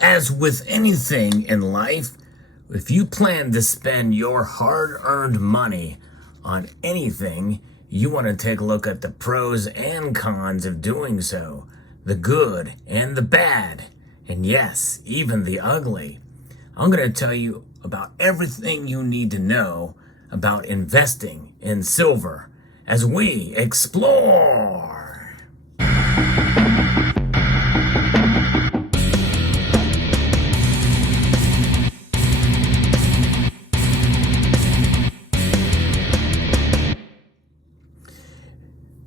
As with anything in life, if you plan to spend your hard-earned money on anything, you want to take a look at the pros and cons of doing so, the good and the bad, and yes, even the ugly. I'm going to tell you about everything you need to know about investing in silver as we explore.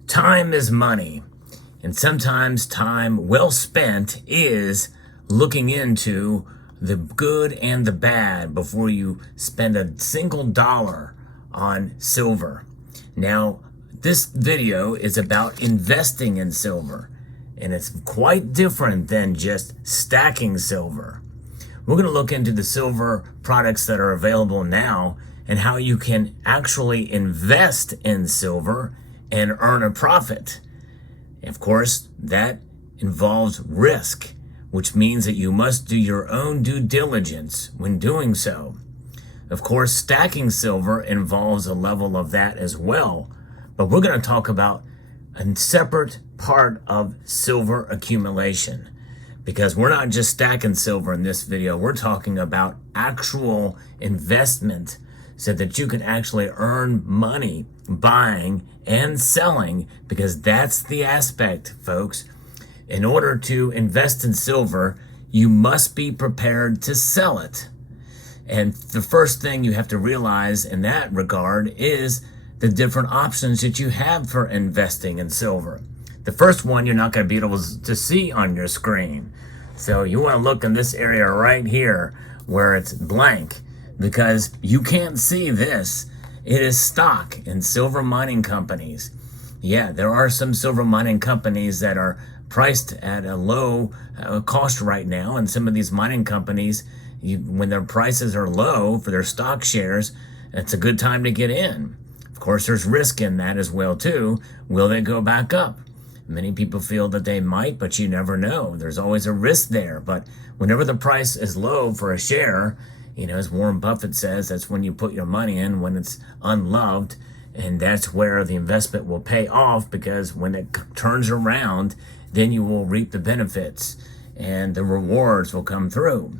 Time is money, and sometimes time well spent is looking into the good and the bad before you spend a single dollar on silver. Now, this video is about investing in silver, and it's quite different than just stacking silver. We're going to look into the silver products that are available now and how you can actually invest in silver and earn a profit. Of course, that involves risk, which means that you must do your own due diligence when doing so. Of course, stacking silver involves a level of that as well, but we're going to talk about a separate part of silver accumulation, because we're not just stacking silver in this video, we're talking about actual investment so that you can actually earn money buying and selling, because that's the aspect, folks. In order to invest in silver, you must be prepared to sell it. And the first thing you have to realize in that regard is the different options that you have for investing in silver. The first one you're not going to be able to see on your screen. So you want to look in this area right here where it's blank, because you can't see this. It is stock in silver mining companies. Yeah, there are some silver mining companies that are priced at a low cost right now, and some of these mining companies, when their prices are low for their stock shares, it's a good time to get in. Of course, there's risk in that as well too. Will they go back up? Many people feel that they might, but you never know. There's always a risk there. But whenever the price is low for a share, as Warren Buffett says, that's when you put your money in, when it's unloved, and that's where the investment will pay off, because when it turns around, then you will reap the benefits and the rewards will come through.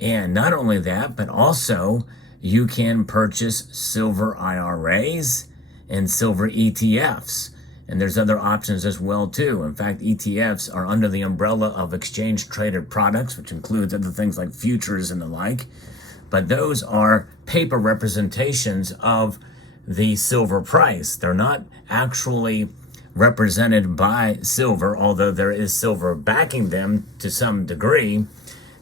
And not only that, but also you can purchase silver IRAs and silver ETFs. And there's other options as well too. In fact, ETFs are under the umbrella of exchange traded products, which includes other things like futures and the like. But those are paper representations of the silver price. They're not actually represented by silver, although there is silver backing them to some degree.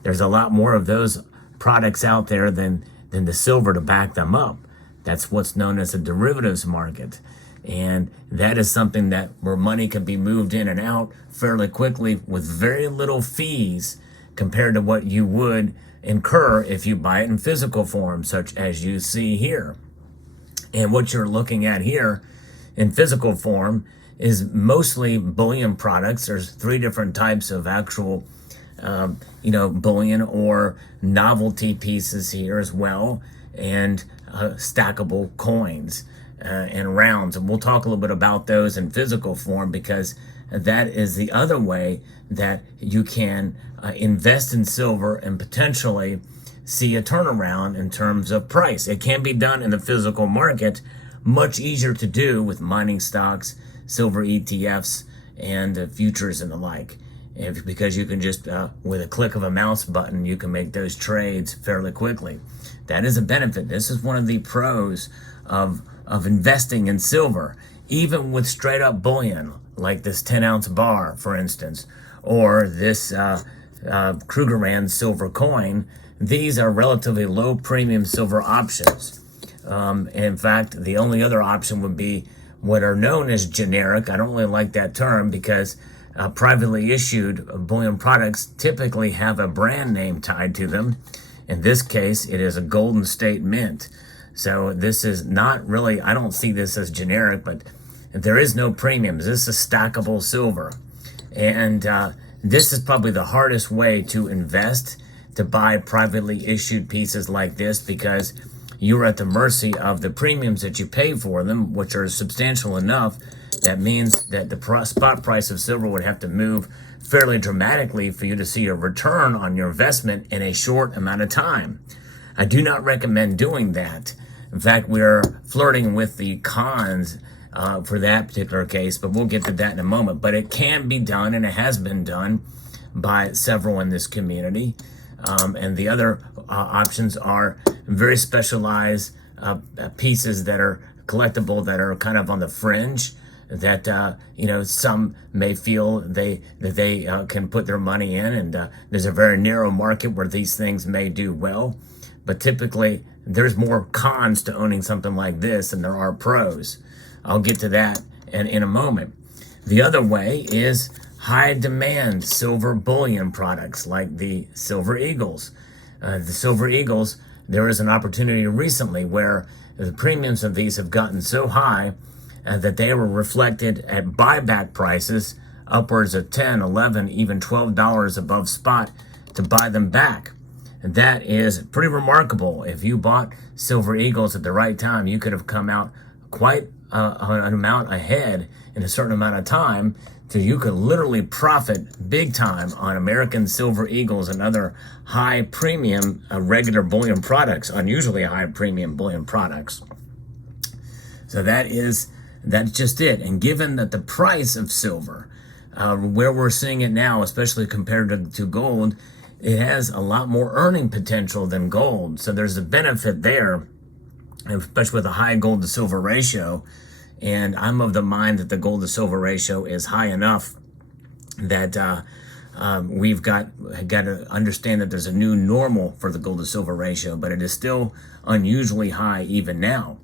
There's a lot more of those products out there than the silver to back them up. That's what's known as a derivatives market. And that is something where money can be moved in and out fairly quickly with very little fees compared to what you would incur if you buy it in physical form, such as you see here. And what you're looking at here in physical form is mostly bullion products. There's three different types of actual bullion or novelty pieces here as well, and stackable coins and rounds. And we'll talk a little bit about those in physical form, because that is the other way that you can invest in silver and potentially see a turnaround in terms of price. It can be done in the physical market, much easier to do with mining stocks, silver ETFs, and futures and the like. Because you can just, with a click of a mouse button, you can make those trades fairly quickly. That is a benefit. This is one of the pros of investing in silver, even with straight up bullion, like this 10-ounce bar, for instance, or this Krugerrand silver coin. These are relatively low premium silver options. In fact, the only other option would be what are known as generic. I don't really like that term, because privately issued bullion products typically have a brand name tied to them. In this case, it is a Golden State Mint. So this is not really, I don't see this as generic, but there is no premiums. This is stackable silver. And this is probably the hardest way to invest, to buy privately issued pieces like this, because you're at the mercy of the premiums that you pay for them, which are substantial enough. That means that the spot price of silver would have to move fairly dramatically for you to see a return on your investment in a short amount of time. I do not recommend doing that. In fact, we're flirting with the cons for that particular case, but we'll get to that in a moment. But it can be done, and it has been done by several in this community. And the other options are very specialized pieces that are collectible, that are kind of on the fringe, that some may feel that they can put their money in, and there's a very narrow market where these things may do well. But typically, there's more cons to owning something like this than there are pros. I'll get to that in a moment. The other way is high demand silver bullion products like the Silver Eagles. The Silver Eagles, there is an opportunity recently where the premiums of these have gotten so high that they were reflected at buyback prices upwards of $10, $11, even $12 above spot to buy them back. And that is pretty remarkable. If you bought Silver Eagles at the right time, you could have come out quite an amount ahead in a certain amount of time, so you could literally profit big time on American Silver Eagles and other high premium regular bullion products, unusually high premium bullion products. So that's just it. And given that the price of silver, where we're seeing it now, especially compared to gold, it has a lot more earning potential than gold. So there's a benefit there, especially with a high gold to silver ratio. And I'm of the mind that the gold to silver ratio is high enough that we've got to understand that there's a new normal for the gold to silver ratio, but it is still unusually high even now.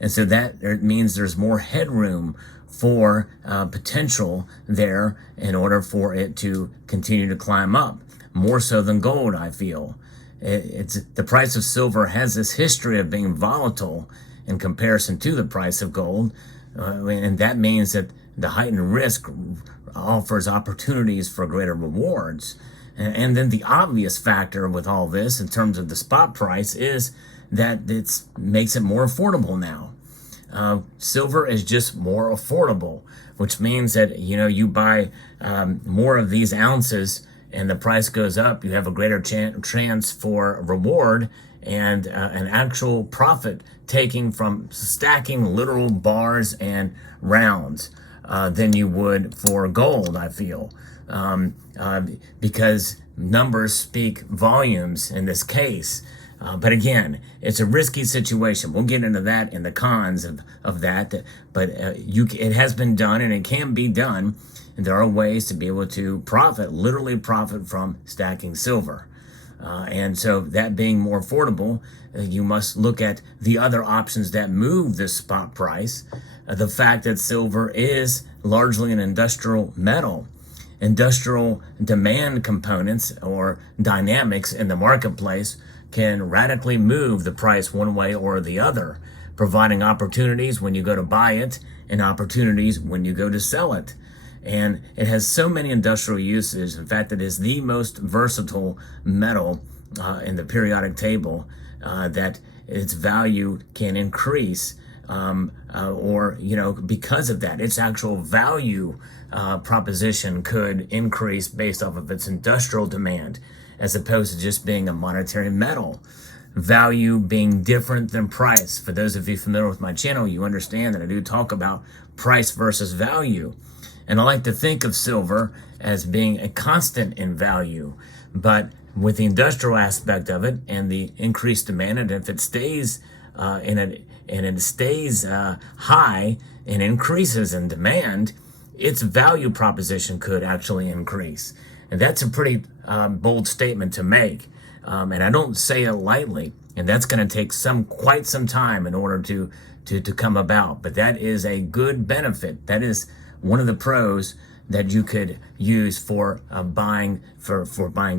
And so that means there's more headroom for potential there in order for it to continue to climb up, more so than gold, I feel. It's the price of silver has this history of being volatile in comparison to the price of gold. And that means that the heightened risk offers opportunities for greater rewards. And then the obvious factor with all this in terms of the spot price is that it makes it more affordable now. Silver is just more affordable, which means that, you buy more of these ounces and the price goes up, you have a greater chance for reward and an actual profit taking from stacking literal bars and rounds than you would for gold, I feel. Because numbers speak volumes in this case. But again, it's a risky situation. We'll get into that in the cons of that. But it has been done and it can be done. And there are ways to be able to literally profit from stacking silver. And so that being more affordable, you must look at the other options that move this spot price. The fact that silver is largely an industrial metal. Industrial demand components or dynamics in the marketplace can radically move the price one way or the other, providing opportunities when you go to buy it and opportunities when you go to sell it. And it has so many industrial uses. In fact, it is the most versatile metal in the periodic table that its value can increase because of that. Its actual value proposition could increase based off of its industrial demand, as opposed to just being a monetary metal. Value being different than price. For those of you familiar with my channel, you understand that I do talk about price versus value. And I like to think of silver as being a constant in value, but with the industrial aspect of it and the increased demand, and if it stays high and increases in demand, its value proposition could actually increase. And that's a pretty bold statement to make. And I don't say it lightly. And that's going to take quite some time in order to come about. But that is a good benefit. That is one of the pros that you could use for buying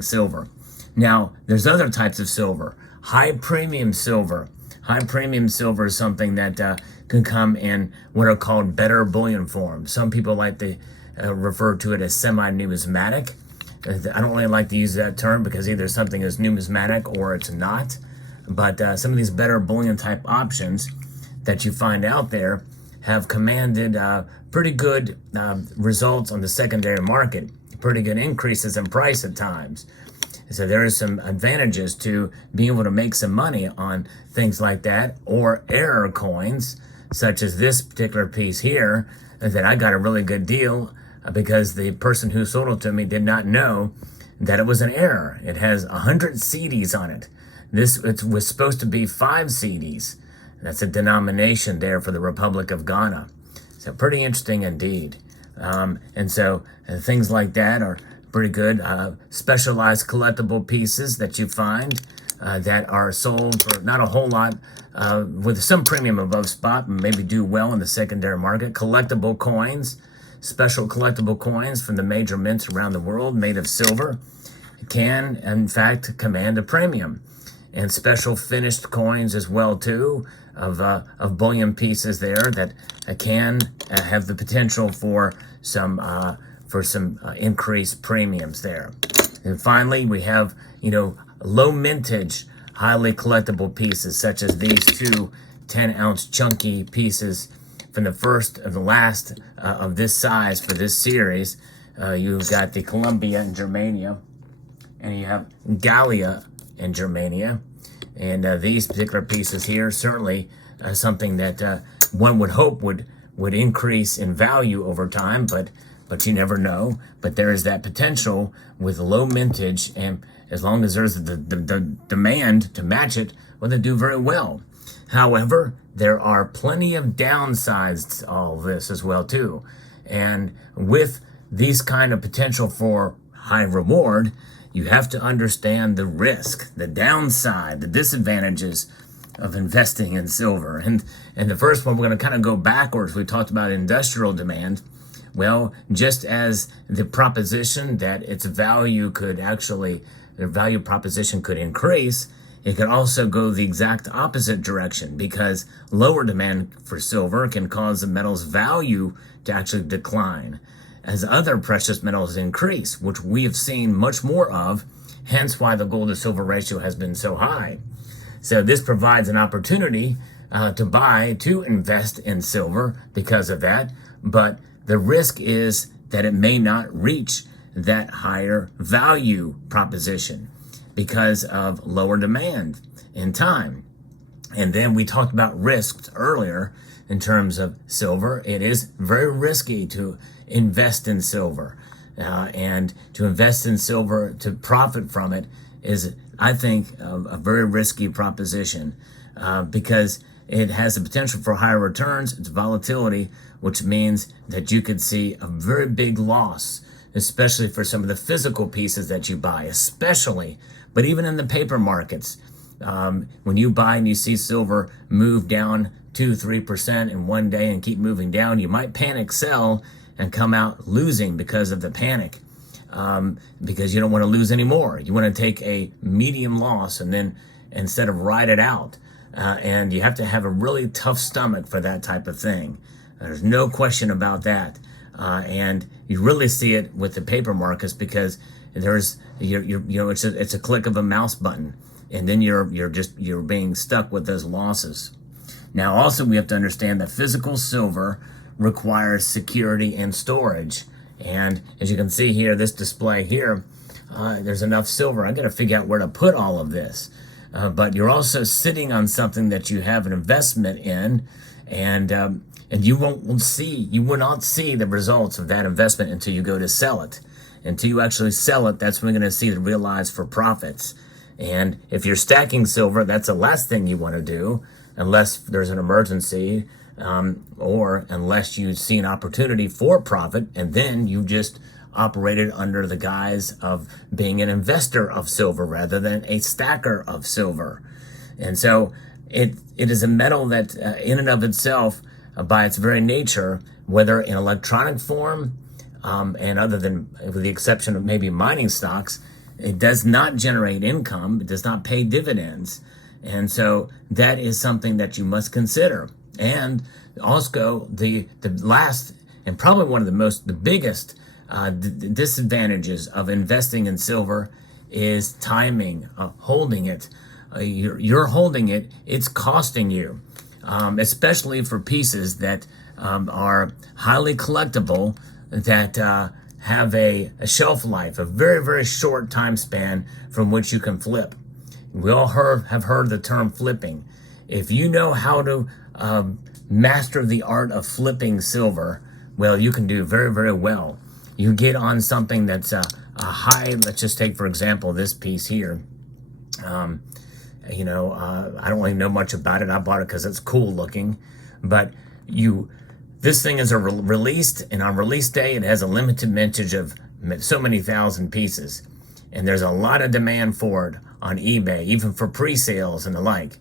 silver. Now, there's other types of silver. High premium silver. High premium silver is something that can come in what are called better bullion forms. Some people like to refer to it as semi-numismatic. I don't really like to use that term because either something is numismatic or it's not. But some of these better bullion type options that you find out there have commanded pretty good results on the secondary market, pretty good increases in price at times. So there are some advantages to being able to make some money on things like that, or error coins, such as this particular piece here, that I got a really good deal because the person who sold it to me did not know that it was an error. It has 100 cedis on it. It was supposed to be 5 cedis. That's a denomination there for the Republic of Ghana. So pretty interesting indeed. And so things like that are pretty good. Specialized collectible pieces that you find that are sold for not a whole lot, with some premium above spot, and maybe do well in the secondary market. Collectible coins, special collectible coins from the major mints around the world made of silver can, in fact, command a premium. And special finished coins as well, too, of bullion pieces there that can have the potential for some increased premiums there. And finally, we have, low mintage, highly collectible pieces, such as these two 10-ounce chunky pieces from the first and the last of this size for this series. You've got the Columbia and Germania, and you have Gallia and Germania. And these particular pieces here, certainly something that one would hope would increase in value over time, but you never know. But there is that potential with low mintage, and as long as there's the demand to match it, well, they do very well. However, there are plenty of downsides to all this as well, too. And with these kind of potential for high reward, you have to understand the risk, the downside, the disadvantages of investing in silver. And the first one, we're going to kind of go backwards. We talked about industrial demand. Well, just as the proposition that its value could actually, their value proposition could increase, it could also go the exact opposite direction, because lower demand for silver can cause the metal's value to actually decline as other precious metals increase, which we have seen much more of, hence why the gold to silver ratio has been so high. So this provides an opportunity to invest in silver because of that, but the risk is that it may not reach that higher value proposition because of lower demand in time. And then we talked about risks earlier in terms of silver. It is very risky to invest in silver. And to invest in silver to profit from it is, I think, a very risky proposition because it has the potential for higher returns. It's volatility, which means that you could see a very big loss, especially for some of the physical pieces that you buy, especially, but even in the paper markets. When you buy and you see silver move down 2-3% in one day and keep moving down, you might panic sell and come out losing because of the panic, because you don't want to lose anymore. You want to take a medium loss and then instead of ride it out. And you have to have a really tough stomach for that type of thing. There's no question about that. And you really see it with the paper markets because it's a click of a mouse button, and then you're being stuck with those losses. Now, also we have to understand that physical silver requires security and storage. And as you can see here, this display here, there's enough silver. I got to figure out where to put all of this. But you're also sitting on something that you have an investment in, and you will not see the results of that investment until you go to sell it. Until you actually sell it, that's when you're going to see the realized for profits. And if you're stacking silver, that's the last thing you want to do, unless there's an emergency, or unless you see an opportunity for profit, and then you just operated under the guise of being an investor of silver rather than a stacker of silver. And so it is a metal that in and of itself, by its very nature, whether in electronic form, and other than, with the exception of maybe mining stocks, it does not generate income. It does not pay dividends. And so that is something that you must consider. And also the last, and probably one of the biggest disadvantages of investing in silver is timing, holding it. You're holding it, it's costing you, especially for pieces that are highly collectible, that have a shelf life, a very, very short time span from which you can flip. We all have heard the term flipping. If you know how to master the art of flipping silver, well, you can do very, very well. You get on something that's a high, let's just take, for example, this piece here. I don't really know much about it. I bought it because it's cool looking, but this thing is released, and on release day, it has a limited mintage of so many thousand pieces. And there's a lot of demand for it on eBay, even for pre-sales and the like.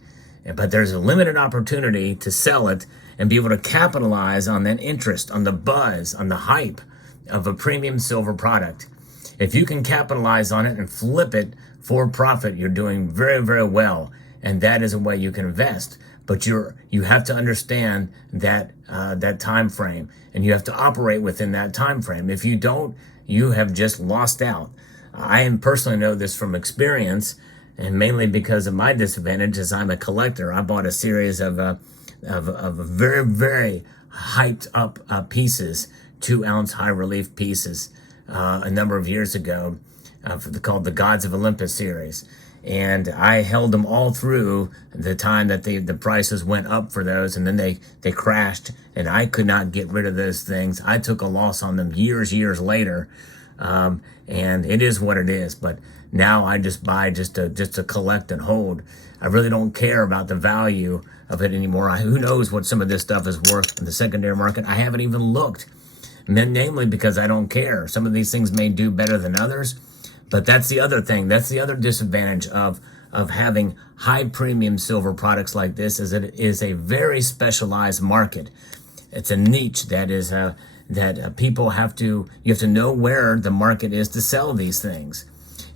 But there's a limited opportunity to sell it and be able to capitalize on that interest, on the buzz, on the hype of a premium silver product. If you can capitalize on it and flip it for profit, you're doing very, very well. And that is a way you can invest. But you have to understand that time frame, and you have to operate within that time frame. If you don't, you have just lost out. I personally know this from experience, and mainly because of my disadvantage, as I'm a collector. I bought a series of very, very hyped up pieces, 2-ounce high relief pieces, a number of years ago, called the Gods of Olympus series. And I held them all through the time that the prices went up for those, and then they crashed, and I could not get rid of those things. I took a loss on them years later, and it is what it is. But now I just buy just to collect and hold. I really don't care about the value of it anymore. Who knows what some of this stuff is worth in the secondary market? I haven't even looked, namely because I don't care. Some of these things may do better than others. But that's the other thing. That's the other disadvantage of having high premium silver products like this, is it is a very specialized market. It's a niche that is people you have to know where the market is to sell these things.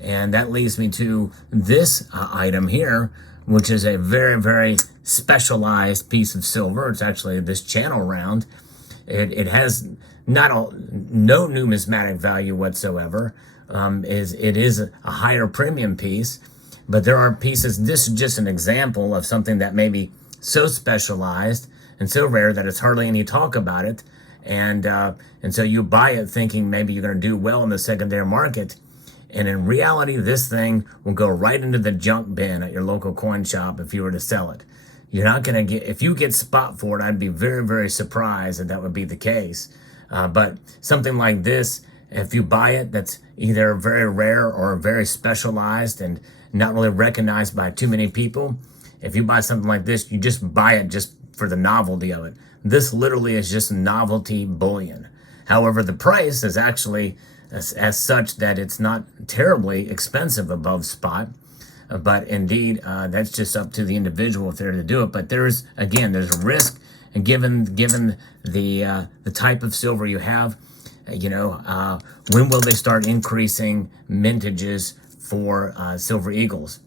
And that leads me to this item here, which is a very, very specialized piece of silver. It's actually this channel round. It has no numismatic value whatsoever. It is a higher premium piece, but there are pieces. This is just an example of something that may be so specialized and so rare that it's hardly any talk about it, and so you buy it thinking maybe you're going to do well in the secondary market, and in reality, this thing will go right into the junk bin at your local coin shop if you were to sell it. You're not going to get, if you get spot for it, I'd be very, very surprised that would be the case. But something like this, if you buy it, that's either very rare or very specialized and not really recognized by too many people. If you buy something like this, you just buy it just for the novelty of it. This literally is just novelty bullion. However, the price is actually as such that it's not terribly expensive above spot. But indeed, that's just up to the individual if they're to do it. But there's a risk, and given the type of silver you have, when will they start increasing mintages for Silver Eagles?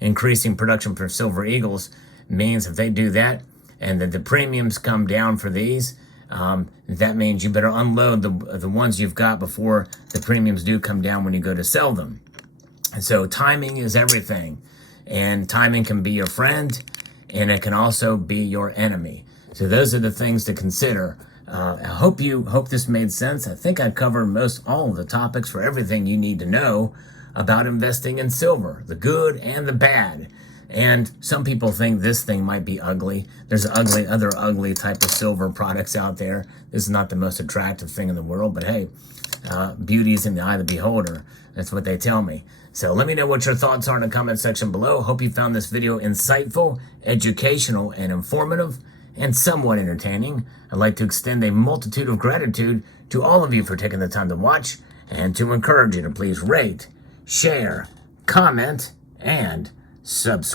Increasing production for Silver Eagles means if they do that and the premiums come down for these, that means you better unload the ones you've got before the premiums do come down when you go to sell them. And so timing is everything, and timing can be your friend, and it can also be your enemy. So those are the things to consider. I hope this made sense. I think I covered all of the topics for everything you need to know about investing in silver, the good and the bad. And some people think this thing might be ugly. There's other ugly type of silver products out there. This is not the most attractive thing in the world, but hey, beauty is in the eye of the beholder. That's what they tell me. So let me know what your thoughts are in the comment section below. Hope you found this video insightful, educational, and informative, and somewhat entertaining. I'd like to extend a multitude of gratitude to all of you for taking the time to watch, and to encourage you to please rate, share, comment, and subscribe.